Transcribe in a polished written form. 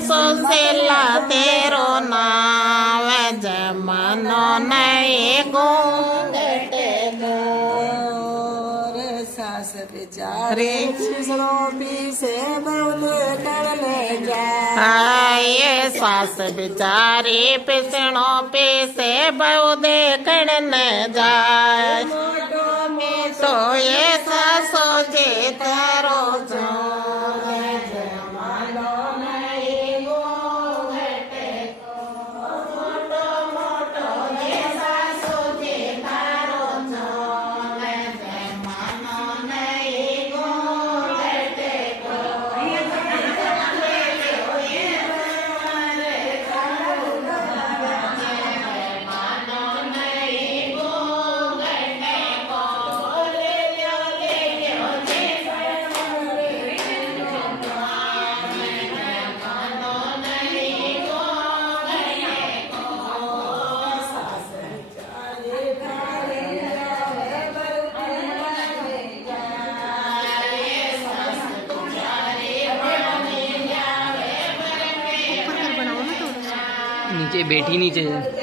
सुशीला तेरो नाम जमनो नहीं घूंघटे और सास बेचारी पिसड़ो पीसे बहुत कर ले जाए ये सास बिचारी पिसणो पीसे बहु देखण न जाए तो ये सासो जे तारो जो नीचे बैठी नीचे